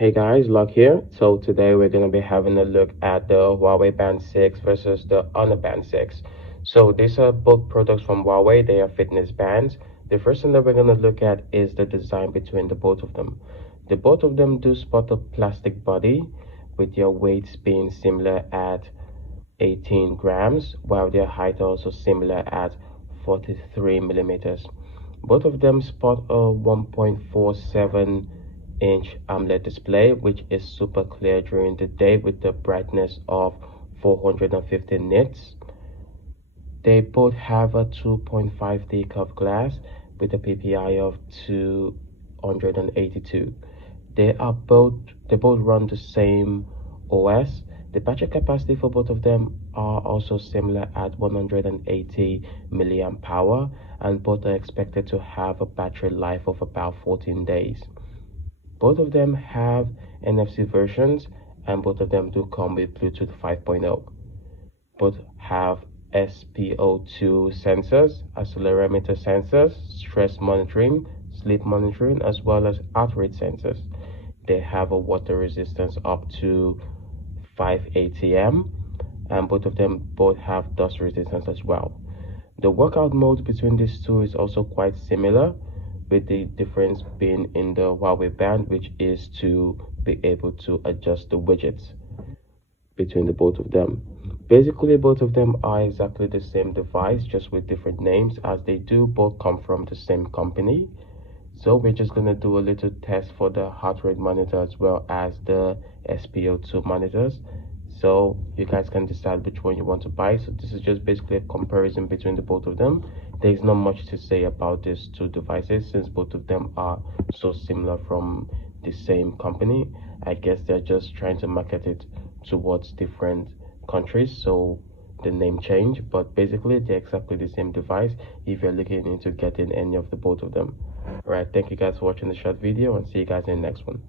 Hey guys, Luck here. So today we're going to be having a look at the Huawei Band 6 versus the Honor Band 6. So these are both products from Huawei. They are fitness bands. The first thing that we're going to look at is the design between the both of them. The both of them do sport a plastic body with their weights being similar at 18 grams, while their height also similar at 43 millimeters. Both of them sport a 1.47-inch AMOLED display, which is super clear during the day with the brightness of 450 nits. They both have a 2.5D curved glass with a PPI of 282. They both run the same OS. The battery capacity for both of them are also similar at 180 milliamp hour, and both are expected to have a battery life of about 14 days. Both of them have NFC versions, and both of them do come with Bluetooth 5.0. Both have SpO2 sensors, accelerometer sensors, stress monitoring, sleep monitoring, as well as heart rate sensors. They have a water resistance up to 5 ATM, and both of them both have dust resistance as well. The workout mode between these two is also quite similar, with the difference being in the Huawei band, which is to be able to adjust the widgets between the both of them. Basically, both of them are exactly the same device, just with different names, as they do both come from the same company. So we're just going to do a little test for the heart rate monitor as well as the SpO2 monitors, so you guys can decide which one you want to buy. So this is just basically a comparison between the both of them. There's not much to say about these two devices since both of them are so similar from the same company. I guess they're just trying to market it towards different countries, so the name change, but basically they're exactly the same device if you're looking into getting any of the both of them. All right, thank you guys for watching the short video, and see you guys in the next one.